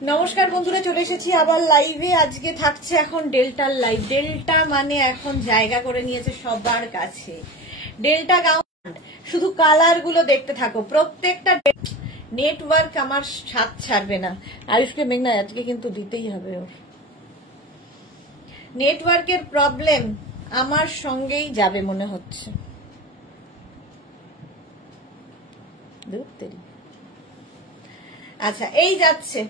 নমস্কার বন্ধুরা, চলে এসেছি আবার লাইভে। আজকে থাকছে এখন ডেল্টার লাইভ। ডেল্টা মানে এখন জায়গা করে নিয়েছে সবার কাছে। ডেল্টা গাউন, শুধু কালার গুলো দেখতে থাকো। প্রত্যেকটা নেটওয়ার্ক আমার সাথ ছাড়বে না। আয়ুষকে মেঘনা আজকে কিন্তু দিতেই হবে, ওর নেটওয়ার্কের প্রবলেম আমার সঙ্গেই যাবে মনে হচ্ছে। আচ্ছা, এই যাচ্ছে,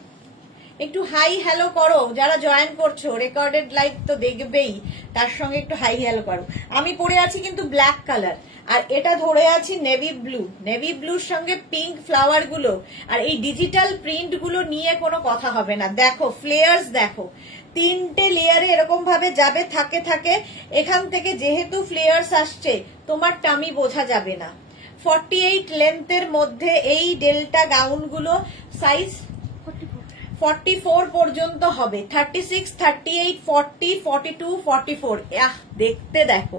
একটু হাই হ্যালো করো যারা জয়েন করছো। রেকর্ডেড লাইভ তো দেখবেই, তার সঙ্গে একটু হাই হ্যালো করো। আমি পরে আছি কিন্তু ব্ল্যাক কালার, আর এটা ধরে আছি নেভি ব্লু। নেভি ব্লুর সঙ্গে পিঙ্ক ফ্লাওয়ার গুলো আর এই ডিজিটাল প্রিন্ট গুলো নিয়ে কোনো কথা হবে না। দেখো ফ্লেয়ার্স, দেখো তিনটে লেয়ারে এরকম ভাবে যাবে থাকে থাকে। এখান থেকে যেহেতু ফ্লেয়ার্স আসছে, তোমার টামি বোঝা যাবে না। 48 লেন্থের মধ্যে এই ডেল্টা গাউন গুলো সাইজ 44 পর্যন্ত হবে। 36, 38, 40, 42, 44। দেখতে দেখো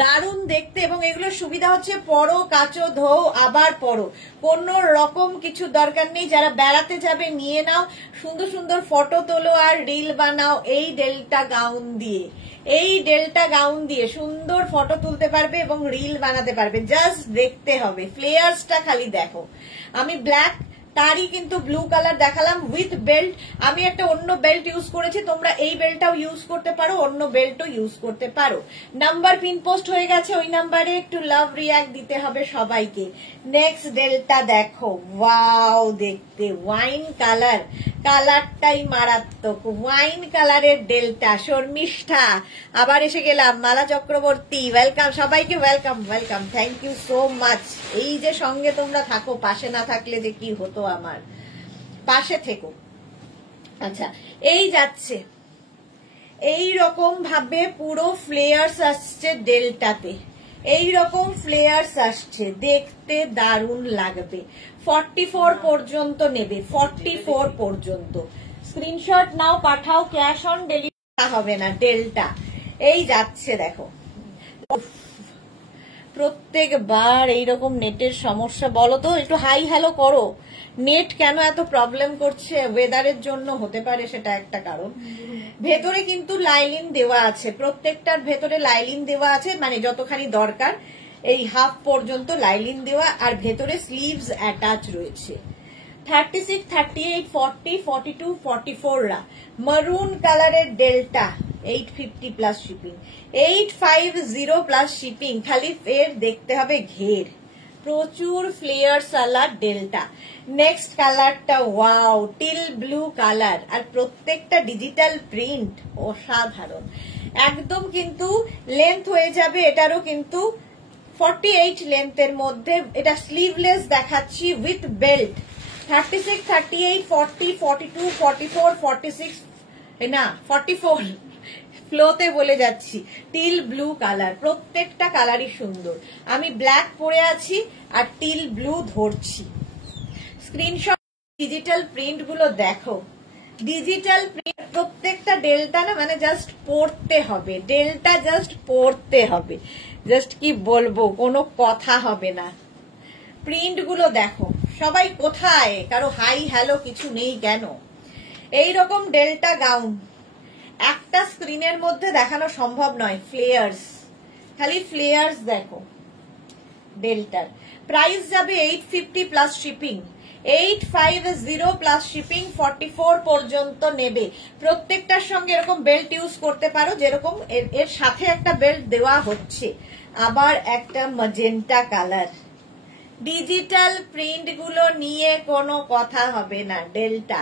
দারুণ দেখতে। এবং এগুলোর সুবিধা হচ্ছে পরো, কাচো, ধোও, আবার পরো, কোন রকম কিছু দরকার নেই। যারা বেড়াতে যাবে নিয়ে নাও, সুন্দর সুন্দর ফটো তোলো আর রিল বানাও এই ডেল্টা গাউন দিয়ে। এই ডেল্টা গাউন দিয়ে সুন্দর ফটো তুলতে পারবে এবং রিল বানাতে পারবে। জাস্ট দেখতে হবে, ফ্লেয়ার্সটা খালি দেখো। আমি ব্ল্যাক, তারই কিন্তু ব্লু কালার দেখালাম উইথ বেল্ট। আমি একটা অন্য বেল্ট ইউজ করেছি, তোমরা এই বেল্টটাও ইউজ করতে পারো, অন্য বেল্টও ইউজ করতে পারো। নাম্বার পিন পোস্ট হয়ে গেছে, ওই নাম্বারে একটু লাভ রিয়াক্ট দিতে হবে সবাইকে। নেক্সট ডেল্টা দেখো, ওয়াও দেখতে ওয়াইন কালার, কালারটাই মারাত্মক। ওয়াইন কালারের ডেল্টা। শর্মিষ্ঠা আবার এসে গেলাম, মালা চক্রবর্তী ওয়েলকাম, সবাইকে welcome welcome, thank you so much. এই যে সঙ্গে তোমরা থাকো, পাশে না থাকলে যে কি হতো আমার, পাশে থেকো। আচ্ছা, এই যাচ্ছে এই রকম ভাবে পুরো ফ্লেয়ার্স আসছে ডেল্টাতে, এই রকম ফ্লেয়ার্স আসছে, দেখতে দারুণ লাগবে। 44 পর্যন্ত নেবে, 44 পর্যন্ত। স্ক্রিনশট নাও, পাঠাও, ক্যাশ অন ডেলিভারি হবে না। ডেল্টা এই যাচ্ছে দেখো। প্রত্যেকবার এইরকম নেটের সমস্যা, বলো তো, একটু হাই হ্যালো করো। নেট কেন এত প্রবলেম করছে? ওয়েদারের জন্য হতে পারে, সেটা একটা কারণ। ভেতরে কিন্তু লাইলিন দেওয়া আছে, প্রত্যেকটার ভেতরে লাইলিন দেওয়া আছে, মানে যতখানি দরকার এই হাফ পর্যন্ত লাইলিন দেওয়া, আর ভেতরে স্লিভস অ্যাটাচ রয়েছে। 36, 38, 40, 42, 44 রা মারুন কালারের delta, 850 plus shipping, 850 plus shipping. খালি ফের দেখতে হবে ঘের, প্রচুর ফ্লেয়ার্স আলা ডেল্টা। নেক্সট কালারটা ওয়াও, টিল ব্লু কালার, আর প্রত্যেকটা ডিজিটাল প্রিন্ট অসাধারণ একদম। কিন্তু লেন্থ হয়ে যাবে এটারও কিন্তু 48 লেন্থের মধ্যে। এটা স্লিভলেস দেখাচ্ছি উইথ বেল্ট। 36, 38, 40, 42, 44, 46 না 44 ফ্লোতে বলে যাচ্ছি। টিল ব্লু কালার, প্রত্যেকটা কালারই সুন্দর। আমি ব্ল্যাক পরে আছি আর টিল ব্লু ধরছি। স্ক্রিনশট, ডিজিটাল প্রিন্ট গুলো দেখো, ডিজিটাল প্রিন্ট। প্রত্যেকটা ডেল্টা না, মানে জাস্ট পড়তে হবে, ডেল্টা জাস্ট পড়তে হবে, জাস্ট কি বলবো, কোনো কথা হবে না। প্রিন্ট গুলো দেখো। সবাই কোথায়? কারো হাই হ্যালো কিছু নেই কেন? এইরকম ডেল্টা গাউন একটা স্ক্রিনের মধ্যে দেখানো সম্ভব নয়। ফ্লেয়ার্স, খালি ফ্লেয়ার্স দেখো ডেল্টার। প্রাইস যাবে 850 প্লাস শিপিং, 850 প্লাস শিপিং। 44 পর্যন্ত নেবে। প্রত্যেকটার সঙ্গে এরকম বেল্ট ইউজ করতে পারো, যেরকম এর সাথে একটা বেল্ট দেওয়া হচ্ছে। আবার একটা ম্যাজেন্টা কালার। ডিজিটাল প্রিন্ট গুলো নিয়ে কোনো কথা হবে না। ডেল্টা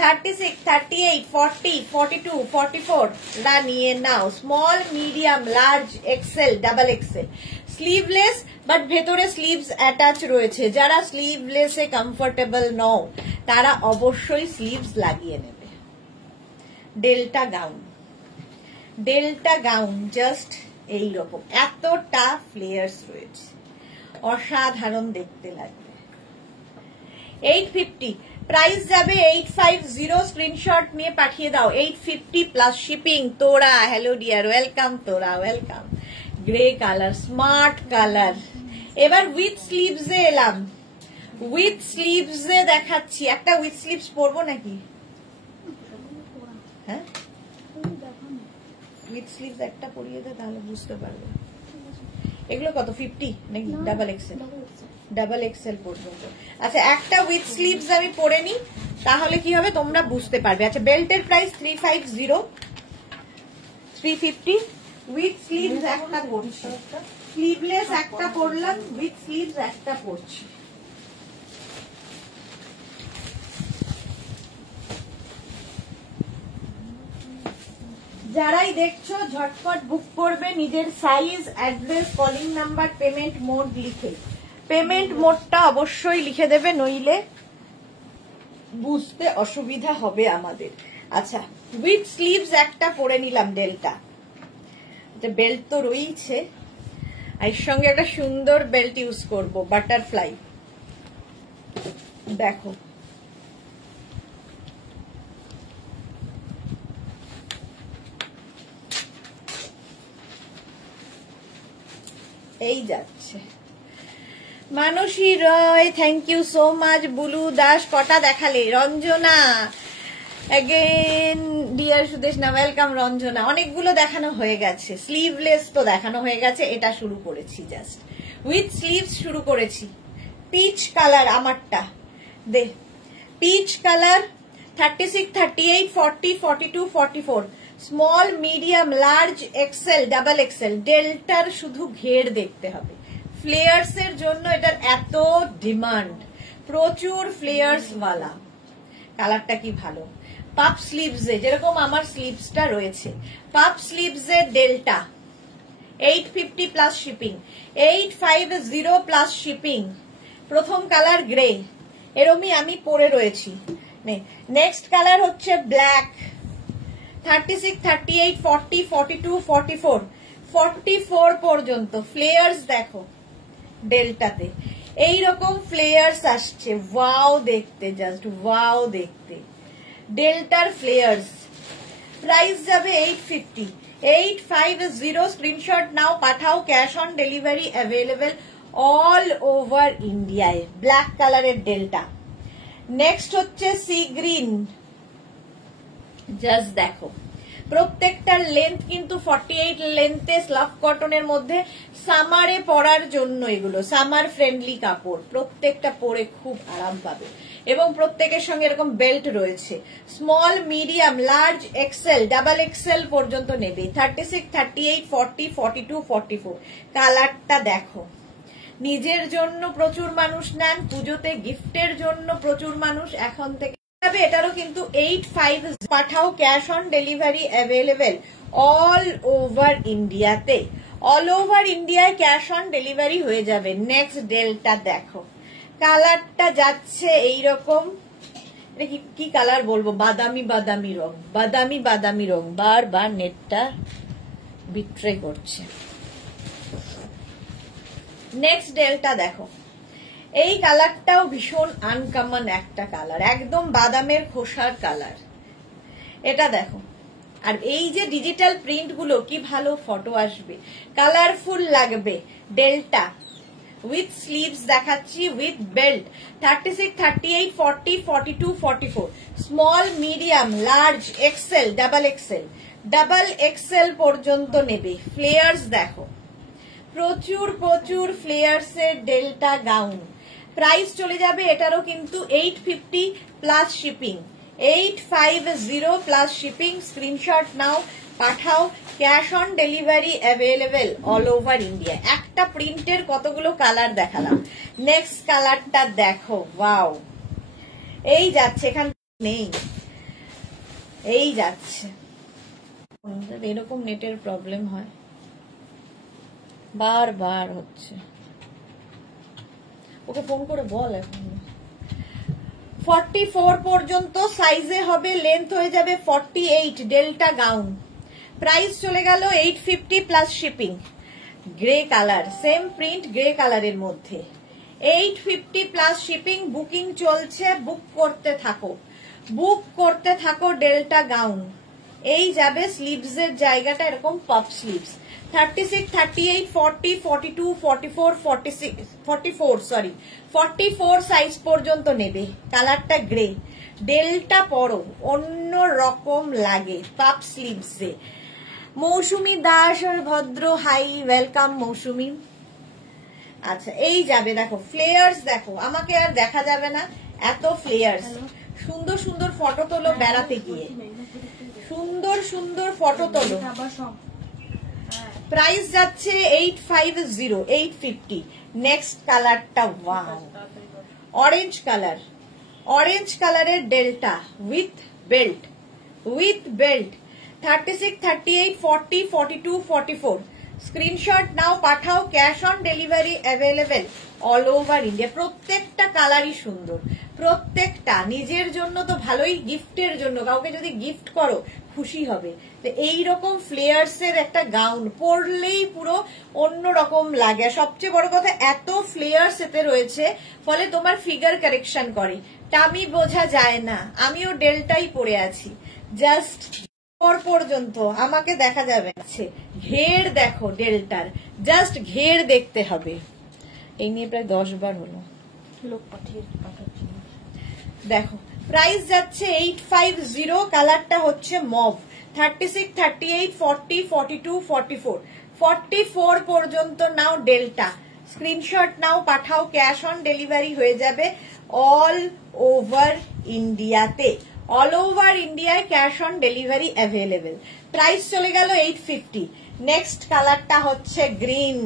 36, 38, 40, 42, 44 রা নিয়ে নাও। Small, medium, large, XL, double XL. Sleeveless, but ভেতরে স্লিভস অ্যাটাচ রয়েছে। যারা স্লিভলেসে কমফোর্টেবল নও তারা অবশ্যই স্লিভস লাগিয়ে নেবে। Delta gown, delta gown just এইরকম, এতটা ফ্লেয়ার্স রয়েছে, অসাধারণ দেখতে লাগবে। 850 প্রাইস যাবে, 850। স্ক্রিনশট নিয়ে পাঠিয়ে দাও। 850 প্লাস শিপিং। তোরা হ্যালো ডিয়ার, ওয়েলকাম। তোরা welcome. Grey colour, smart colour. এবার উইথ স্লিভস এ এলাম, উইথ স্লিভস এ দেখাচ্ছি। একটা উইথ স্লিভস পরবো নাকি? হ্যাঁ উইথ স্লিভস একটা পরিয়ে দে, তাহলে বুঝতে পারবে। এগুলো কত 50 নাকি ডাবল এক্সেল? ডাবল এক্সেল পর্যন্ত। আচ্ছা একটা উইথ স্লিভস আমি পরে নি, তাহলে কি হবে তোমরা বুঝতে পারবে। আচ্ছা বেল্টের প্রাইস 350, 350 উইথ স্লিভস একটা পড়ছি, স্লিভলেস একটা পরলাম, উইথ স্লিভস একটা পরছি। যারাই দেখছো ঝটপট বুক করবে, নিজের size, address, calling number, payment mode লিখে। পেমেন্ট মোডটা অবশ্যই লিখে দেবে, নইলে বুঝতে অসুবিধা হবে আমাদের। আচ্ছা উইথ স্লিভস একটা পরে নিলাম ডেল্টা, বেল্ট তো রয়েছে, এর সঙ্গে একটা সুন্দর বেল্ট ইউজ করব বাটারফ্লাই। দেখো এই যাচ্ছে। Mansi Roy thank you so much. Bulu Das কটা দেখালে? Ranjana again dear Sudeshna welcome. Ranjana অনেকগুলো দেখানো হয়ে গেছে, স্লিভলেস তো দেখানো হয়ে গেছে, এটা শুরু করেছি জাস্ট উইথ স্লিভস শুরু করেছি। পিচ কালার আমারটা দে, peach colour 36, 38, 40, 42, 44 small, medium, large, XL, double XL. ডেল্টার শুধু ঘের দেখতে হবে, ফ্লেয়ার্স এর জন্য এটার এত ডিমান্ড, প্রচুর ফ্লেয়ার্স ওয়ালা। কালারটা কি ভালো। পাপ স্লিভস এ যেরকম আমার স্লিভসটা রয়েছে, পাপ স্লিভস এর delta 850 plus shipping, 850 plus shipping. প্রথম কালার গ্রে, এরমই আমি পরে রয়েছি। নেক্সট কালার হচ্ছে ব্ল্যাক 36, 38, 40, 42, 44 44 পর্যন্ত ফ্লেয়ার্স দেখো ডেল্টাতে। এইরকম ফ্লেয়ার্স আসছে, ওয়াও দেখতে, জাস্ট ওয়াও দেখতে ডেল্টার ফ্লেয়ার্স। প্রাইস যাবে 850, 850। স্ক্রিনশট নাও, পাঠাও, cash on delivery available all over ইন্ডিয়ায়। ব্ল্যাক কালারের ডেল্টা। নেক্সট হচ্ছে সি গ্রিন, জাস্ট দেখো প্রত্যেকটার লেন্থ কিন্তু 48 লেন্থে, স্লাফ কটনের মধ্যে, সামারে পরার জন্য এগুলো সামার ফ্রেন্ডলি কাপড়, প্রত্যেকটা পরে খুব আরাম পাবে। এবং প্রত্যেকের সঙ্গে এরকম বেল্ট রয়েছে, small, medium, large, XL, double XL পর্যন্ত নেবে। 36, 38, 40, 42, 44 কালারটা দেখো। নিজের জন্য প্রচুর মানুষ নেন, পুজোতে গিফটের জন্য প্রচুর মানুষ এখন থেকে। এটারও কিন্তু 850 পাঠাও, cash on delivery available all over ইন্ডিয়াতে। অল ওভার ইন্ডিয়ায় ক্যাশ অন ডেলিভারি হয়ে যাবে। নেক্সট ডেলটা দেখো, কালারটা যাচ্ছে এইরকম, কি কালার বলবো, বাদামি বাদামি রং, বাদামি বাদামি রং। বারবার নেটটা বিট্রে করছে। নেক্সট ডেলটা দেখো, এই কালারটাও ভীষণ আনকমন একটা কালার, একদম বাদামের খোসার কালার। এটা দেখো, আর এই যে ডিজিটাল প্রিন্ট গুলো কি ভালো ফটো আসবে, কালারফুল লাগবে। ডেল্টা উইথ স্লিভস দেখাচ্ছি, with belt 36, 38, 40, 42, 44 small, medium, large, XL, double XL. Double XL পর্যন্ত নেবে। ফ্লেয়ার্স দেখো, প্রচুর প্রচুর ফ্লেয়ার্স এর ডেল্টা গাউন। প্রাইস চলে যাবে এটারও কিন্তু 850 plus shipping, 850 plus shipping. Screenshot নাও, পাঠাও, cash on delivery available all over India. একটা প্রিন্টের কতগুলো কালার দেখালাম। নেক্সট কালারটা দেখো, ওয়াও, এই যাচ্ছে, এখান নেই, এই যাচ্ছে। এরকম নেটের প্রবলেম হয়, বারবার হচ্ছে। ওকে ফোন করে বল। এখন 44 পর্যন্ত সাইজে হবে, লেন্থ হয়ে যাবে 48, ডেল্টা গাউন। প্রাইস চলে গেল 850 plus shipping. Grey colour, same print, grey কালারের মধ্যে 850 প্লাস শিপিং। বুকিং চলছে, বুক করতে থাকো, বুক করতে থাকো। ডেল্টা গাউন এই যাবে, স্লিভস এর জায়গাটা এরকম পাফ স্লিভস। 36, 38, 40, 42, 44, 44 সাইজ পর্যন্ত নেবে। কালারটা গ্রে, ডেলটা পরো, অন্য রকম লাগে পাপ স্লিভসে। মৌসুমী দাস আর ভদ্র, হাই, ওয়েলকাম মৌসুমী। আচ্ছা, এই যাবে, দেখো ফ্লেয়ার্স দেখো, আমাকে আর দেখা যাবে না, এত ফ্লেয়ার্স। সুন্দর সুন্দর ফটো তোলো বেড়াতে গিয়ে, সুন্দর সুন্দর ফটো তোলো। প্রাইস যাচ্ছে 850, 850। নেক্সট কালারটা, ওয়াও, অরেঞ্জ কালার, অরেঞ্জ কালারের delta with belt, with belt. 36, 38, 40, 42, 44। Screenshot নাও, পাঠাও, cash on delivery available all over India. প্রত্যেকটা কালারই সুন্দর, প্রত্যেকটা নিজের জন্য তো ভালোই, গিফটের জন্য কাউকে যদি গিফট করো খুশি হবে। তো এইরকম ফ্লেয়ার্স এর একটা গাউন পরলেই পুরো অন্যরকম লাগে। সবচেয়ে বড় কথা, এত ফ্লেয়ার্স এতে রয়েছে, ফলে তোমার ফিগার কারেকশন করে, টামি বোঝা যায় না। আমিও ডেলটাই পরে আছি, জাস্ট পর্যন্ত আমাকে দেখা যাবে। ঘের দেখো ডেল্টার, জাস্ট ঘের দেখতে হবে। এই নিয়ে প্রায় 10 বার হলো, লোক পাঠাচ্ছি। দেখো প্রাইস যাচ্ছে 850, কালারটা হচ্ছে মভ। 36, 38, 40, 42, 44, 44 পর্যন্ত নাও ডেল্টা। স্ক্রিনশট নাও, পাঠাও, ক্যাশ অন ডেলিভারি হয়ে যাবে অল ওভার ইন্ডিয়াতে। অল ওভার ইন্ডিয়ায় cash on delivery available. Price চলে গেল 850। নেক্সট কালারটা হচ্ছে গ্রিন।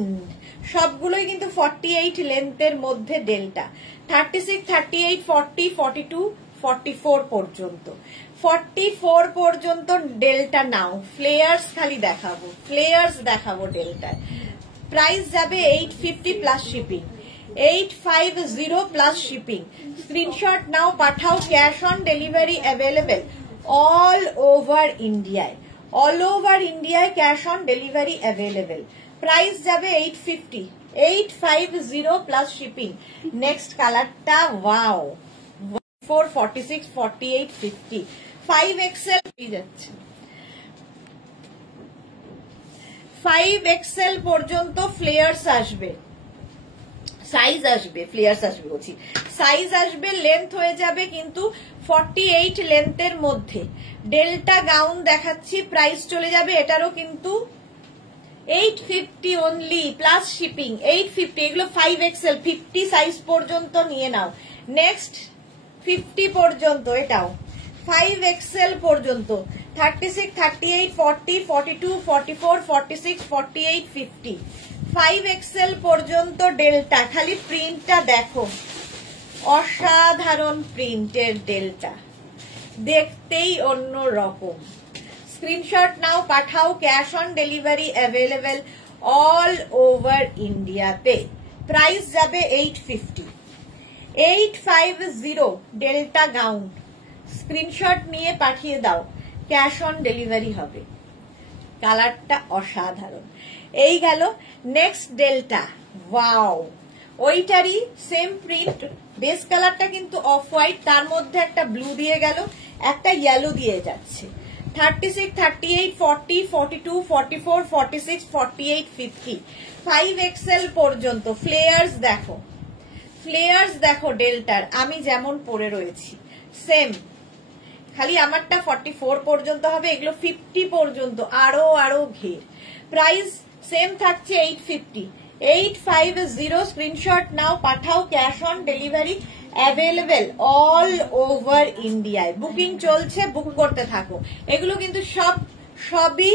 সবগুলোই কিন্তু 48 লেন্থের মধ্যে ডেল্টা। 36, 38, 40, 42, 44 পর্যন্ত, 44 পর্যন্ত ডেল্টা নাও। ফ্লেয়ার্স খালি দেখাবো, ফ্লেয়ার্স দেখাবো ডেল্টায়। প্রাইস যাবে 850 plus shipping, 850 plus shipping. Screenshot নাও, পাঠাও, cash on delivery available all over ইন্ডিয়ায়। অল ওভার ইন্ডিয়ায় cash on delivery available. Price যাবে 850, 850 প্লাস শিপিং। নেক্সট কালারটা, ওয়াও, 4, 46, 48, 50, 5XL পেয়ে যাচ্ছে। 5XL পর্যন্ত ফ্লেয়ার্স আসবে, সাইজ আসবে, ফ্লেয়ার্স আসবে বলছি, সাইজ আসবে। লেন্থ হয়ে যাবে কিন্তু 48 লেন্থের মধ্যে। ডেল্টা গাউন দেখাচ্ছি, প্রাইস চলে যাবে এটারও কিন্তু 850 অনলি প্লাস শিপিং। 850, এগুলো 5XL, 50 সাইজ পর্যন্ত নিয়ে নাও। নেক্সট 50 পর্যন্ত, এটাও 5XL পর্যন্ত। 36, 38, 40, 42, 44, 46, 48, 50, 5XL পর্যন্ত ডেল্টা। খালি প্রিন্টটা দেখো, অসাধারণ প্রিন্টের ডেল্টা, দেখতেই অন্য রকম। স্ক্রিনশট নাও, পাঠাও, cash on delivery available all over ইন্ডিয়াতে। প্রাইস যাবে 850, 850 ডেল্টা গাউন। স্ক্রিনশট নিয়ে পাঠিয়ে দাও, ক্যাশ অন ডেলিভারি হবে। কালারটা অসাধারণ। এই গেল নেক্সট ডেল্টা, ওয়াও, ওইটারই সেম প্রিন্ট। বেস কালারটা কিন্তু অফ হোয়াইট, তার মধ্যে একটা ব্লু দিয়ে গেল, একটা ইয়েলো দিয়ে যাচ্ছে। 36, 38, 40, 42, 44, 46, 48, 50, 5XL পর্যন্ত। ফ্লেয়ার্স দেখো, ফ্লেয়ার্স দেখো ডেল্টার, আমি যেমন পরে রয়েছি সেম, খালি আমারটা 44 পর্যন্ত হবে, এগুলো 50 পর্যন্ত, আরো আরো ঘের। প্রাইস সেম থাকছে 850, 850। স্ক্রিনশট নাও, পাঠাও, cash on delivery available all over ইন্ডিয়ায়। বুকিং চলছে, বুক করতে থাকো। এগুলো কিন্তু সবই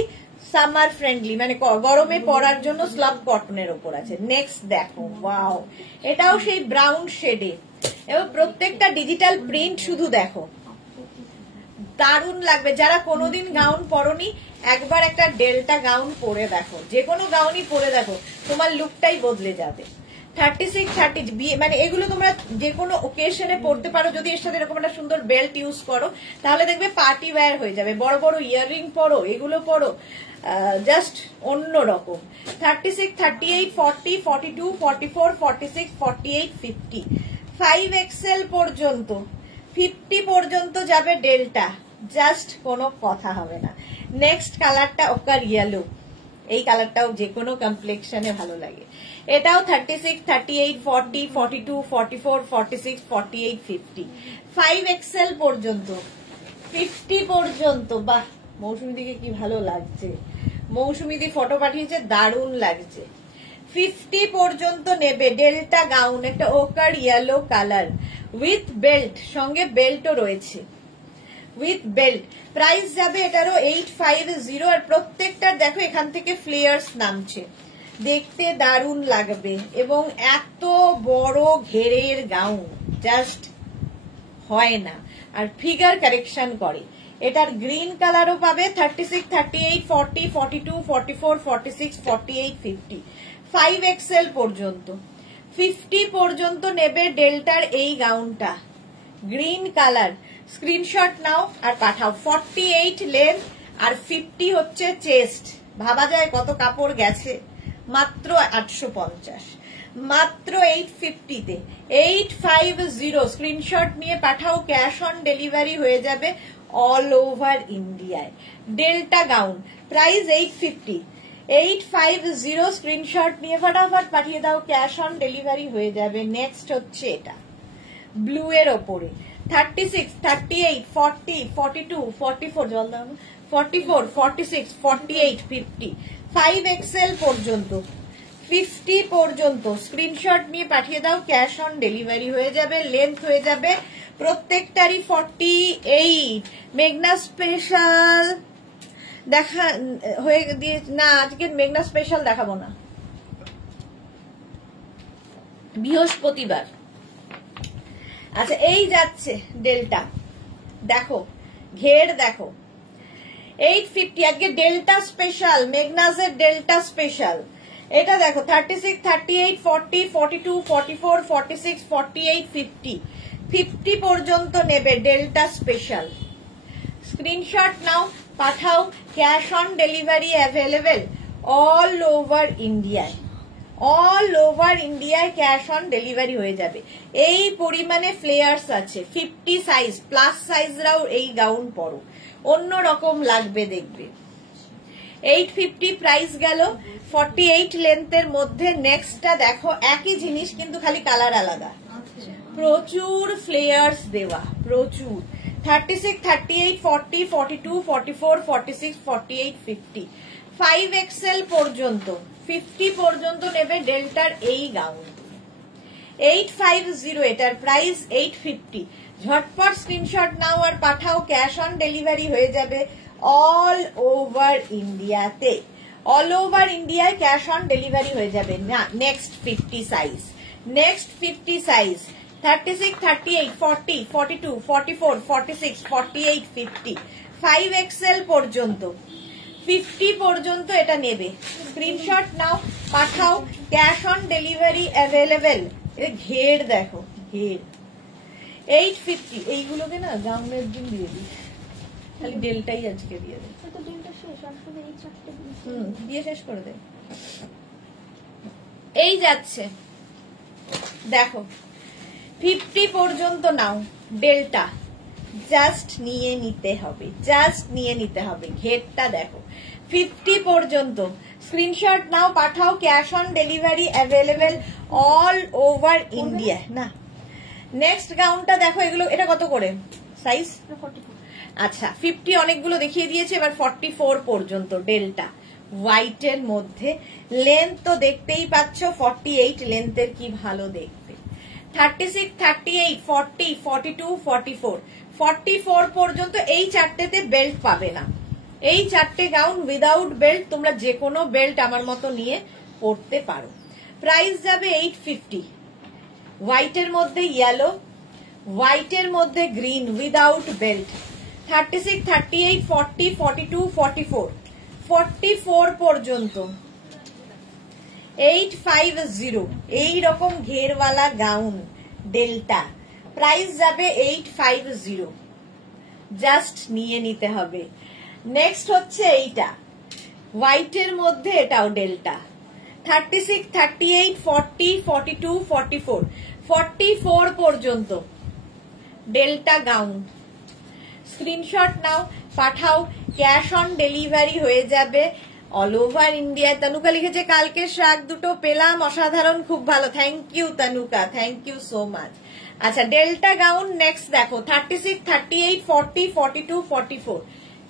সামার ফ্রেন্ডলি, মানে গরমে পরার জন্য স্লাব কটনের ওপর আছে। নেক্সট দেখো, ওয়াও, এটাও সেই ব্রাউন শেডে, এবং প্রত্যেকটা ডিজিটাল প্রিন্ট শুধু দেখো, দারুণ লাগবে। যারা কোনোদিন গাউন পরনি, একবার একটা ডেল্টা গাউন পরে দেখো, যে কোনো গাউনই পরে দেখো, তোমার লুকটাই বদলে যাবে। 36, 30, মানে এগুলো তোমরা যে কোনো ওকেশনে পরতে পারো, যদি এর সাথে এরকম একটা সুন্দর বেল্ট ইউজ করো, তাহলে দেখবে পার্টি ওয়্যার হয়ে যাবে। বড় বড় ইয়াররিং পরো, এগুলো পরো, জাস্ট অন্য রকম। 36, 38, 40, 42, 44, 46, 48, 50, 5XL পর্যন্ত, 50 পর্যন্ত যাবে ডেল্টা, জাস্ট কোনো কথা হবে না। নেক্সট কালারটা ওকার ইয়েলো, এই কালারটাও যে কোনো কমপ্লেক্সনে ভালো লাগে। এটাও 36, 38, 40, 42, 44, 46, 48, 50, 5XL পর্যন্ত, 50 পর্যন্ত। বাহ, মৌসুমী দিকে কি ভালো লাগছে, মৌসুমী দি ফটো পাঠিয়েছে, দারুণ লাগছে। 50 পর্যন্ত নেবে ডেল্টা গাউন, একটা ওকার ইয়েলো কালার উইথ বেল্ট, সঙ্গে বেল্টও রয়েছে উইথ বেল্ট। প্রাইস যাবে এটারও 850। আর প্রত্যেকটার দেখো এখান থেকে ফ্লেয়ার্স নামছে, দেখতে দারুণ লাগবে। এবং এত বড় ঘেরের গাউন জাস্ট হয় না, আর ফিগার কারেকশন করে। এটার গ্রিন কালারও পাবে। 36, 38, 40, 42, 44, 46, 48, 50, 5XL পর্যন্ত। 50 পর্যন্ত নেবে ডেল্টার এই গাউনটা, গ্রিন কালার। স্ক্রিনশট নাও আর পাঠাও। 48 লেন্থ আর 50 হচ্ছে চেস্ট। ভাবা যায় কত কাপড় গেছে, মাত্র 850, মাত্র 850-তে। 850 স্ক্রিনশট নিয়ে পাঠাও, ক্যাশ অন ডেলিভারি হয়ে যাবে অল ওভার ইন্ডিয়ায়। ডেল্টা গাউন প্রাইস 850, 850 স্ক্রিনশট নিয়ে ফটাফট পাঠিয়ে দাও, ক্যাশ অন ডেলিভারি হয়ে যাবে। নেক্সট হচ্ছে এটা ব্লু এর ওপরে 36, 38, 40, 42, 44, জল দাও, 44, 46, 48, 50, 5XL পর্যন্ত, 50 পর্যন্ত স্ক্রিনশট নিয়ে পাঠিয়ে দাও, ক্যাশ অন ডেলিভারি হয়ে যাবে। লেন্থ হয়ে যাবে প্রত্যেকটারই 48। মেঘনা স্পেশাল দেখা হয়ে দিয়ে না, আজকে মেঘনা স্পেশাল দেখাবো না, বৃহস্পতিবার। আচ্ছা, এই যাচ্ছে ডেল্টা, দেখো ঘের দেখো 850। আজকে ডেল্টা স্পেশাল, মেঘনাজের ডেল্টা স্পেশাল। এটা দেখো 36, 38, 40, 42, 44, 46, 48, 50, 50 পর্যন্ত নেবে ডেল্টা স্পেশাল। স্ক্রিনশট নাও, পাঠাও, cash on delivery available all over ইন্ডিয়ায়। অল ওভার ইন্ডিয়ায় ক্যাশ অন ডেলিভারি হয়ে যাবে। এই পরিমাণে ফ্লেয়ার্স আছে। 50 সাইজ প্লাস সাইজরাও এই গাউন পরো, অন্য রকম লাগবে দেখবে। 850 প্রাইস গেল। 48 লেন্থের মধ্যে নেক্সটটা দেখো, একই জিনিস কিন্তু খালি কালার আলাদা। প্রচুর ফ্লেয়ার্স দেওয়া, প্রচুর। 36, 38, 40, 42, 44, 46, 48, 50, 5XL পর্যন্ত। 50 পর্যন্ত নেবে ডেল্টার এই গাউন। 850 এটার প্রাইস 850। ঝটপট স্ক্রিনশট নাও আর পাঠাও, ক্যাশ অন ডেলিভারি হয়ে যাবে অল ওভার ইন্ডিয়াতে। অল ওভার ইন্ডিয়ায় ক্যাশ অন ডেলিভারি হয়ে যাবে। না, next 50 size, next 50 size 36, 38, 40, 42, 44, 46, 48, 50, 5XL পর্যন্ত। 50 পর্যন্ত এটা নেবে। স্ক্রিনশট নাও, পাঠাও, ক্যাশ অন ডেলিভারি অ্যাভেলেবেল। ঘের দেখো, ঘের 850। এইগুলোকে না গাউনের দিন দিয়ে দিস, খালি ডেলটাই আজকে দিয়ে দে, দিয়ে শেষ করে দে। এই যাচ্ছে দেখো 50 পর্যন্ত নাও ডেল্টা, জাস্ট নিয়ে নিতে হবে, জাস্ট নিয়ে নিতে হবে। ঘেরটা দেখো 50 পর্যন্ত। স্ক্রিনশট নাও, পাঠাও, cash on delivery available all over India. না, নেক্সট গাউনটা দেখো, এগুলো এটা কত করে সাইজ? 44। আচ্ছা, 50 অনেকগুলো দেখিয়ে দিয়েছে, এবার 44 পর্যন্ত ডেল্টা হোয়াইটের মধ্যে। লেন্থ তো দেখতেই পাচ্ছ, 48 লেন্থের কি ভালো দেখতে। 36, 38, 40, 42, 44, 44 পর্যন্ত। এই চারটেতে বেল্ট পাবে না, এই চারটে গাউন উইদাউট বেল্ট। তোমরা যে কোনো বেল্ট আমার মতো নিয়ে পরতে পারো। প্রাইস যাবে 850। হোয়াইটের মধ্যে ইয়েলো, হোয়াইটের মধ্যে গ্রিন উইদাউট বেল্ট। 36, 38, 40, 42, 44, 44 পর্যন্ত। 850 এই রকম ঘেরওয়ালা গাউন ডেল্টা, প্রাইস যাবে 850। জাস্ট নিয়ে নিতে হবে। নেক্সট হচ্ছে এইটা হোয়াইটের মধ্যে, এটাও ডেল্টা। 36, 38, 40, 42, 44, 44 পর্যন্ত ডেল্টা গাউন। স্ক্রিনশট নাও, পাঠাও, ক্যাশ অন ডেলিভারি হয়ে যাবে অল ওভার ইন্ডিয়ায়। তানুকা লিখেছে কালকে শাক দুটো পেলাম, অসাধারণ, খুব ভালো। Thank you Tanuka, thank you so much. আচ্ছা ডেল্টা গাউন নেক্সট দেখো, 36, 38, 40, 42, 44,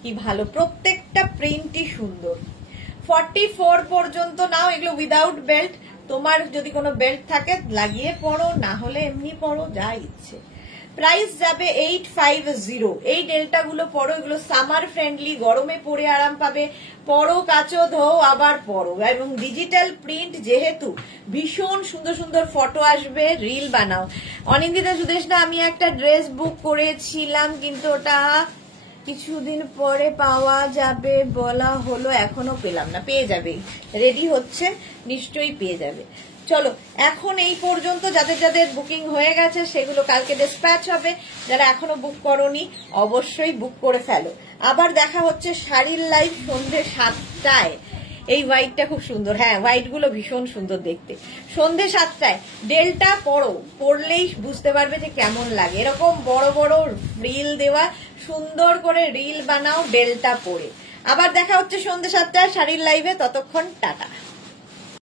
কি ভালো, প্রত্যেকটা প্রিন্টই সুন্দর। 44 পর্যন্ত নাও, এগুলো উইদাউট বেল্ট। তোমার যদি কোনো বেল্ট থাকে লাগিয়ে পরো, না হলে এমনি পরো, যা ইচ্ছে। প্রাইস যাবে 850। এই ডেল্টা গুলো পরো, এগুলো সামার ফ্রেন্ডলি, গরমে পরে আরাম পাবে। পরো, কাচো, ধো, আবার পরো। এবং ডিজিটাল প্রিন্ট যেহেতু, ভীষণ সুন্দর সুন্দর ফটো আসবে, রিল বানাও। অনিন্দিতা সুদেশনা, আমি একটা ড্রেস বুক করেছিলাম কিন্তু ওটা কিছুদিন পরে পাওয়া যাবে বলা হলো, এখনো পেলাম না। পেয়ে যাবে, রেডি হচ্ছে, নিশ্চয়ই পেয়ে যাবে। চলো এখন এই পর্যন্ত, যাদের যাদের বুকিং হয়ে গেছে সেগুলো কালকে ডিসপ্যাচ হবে। যারা এখনো বুক করোনি অবশ্যই বুক করে ফেলো। আবার দেখা হচ্ছে শাড়ির লাইভ সন্ধ্যে 7টায়। এই হোয়াইটটা খুব সুন্দর, হ্যাঁ হোয়াইট গুলো ভীষণ সুন্দর দেখতে। সন্ধ্যে 7টায় ডেল্টা পরো, পরলেই বুঝতে পারবে যে কেমন লাগে। এরকম বড় বড় রিল দেওয়া, সুন্দর করে রিল বানাও ডেল্টা পরে। আবার দেখা হচ্ছে সন্ধ্যে 7টায় শাড়ির লাইভে, ততক্ষণ টাটা।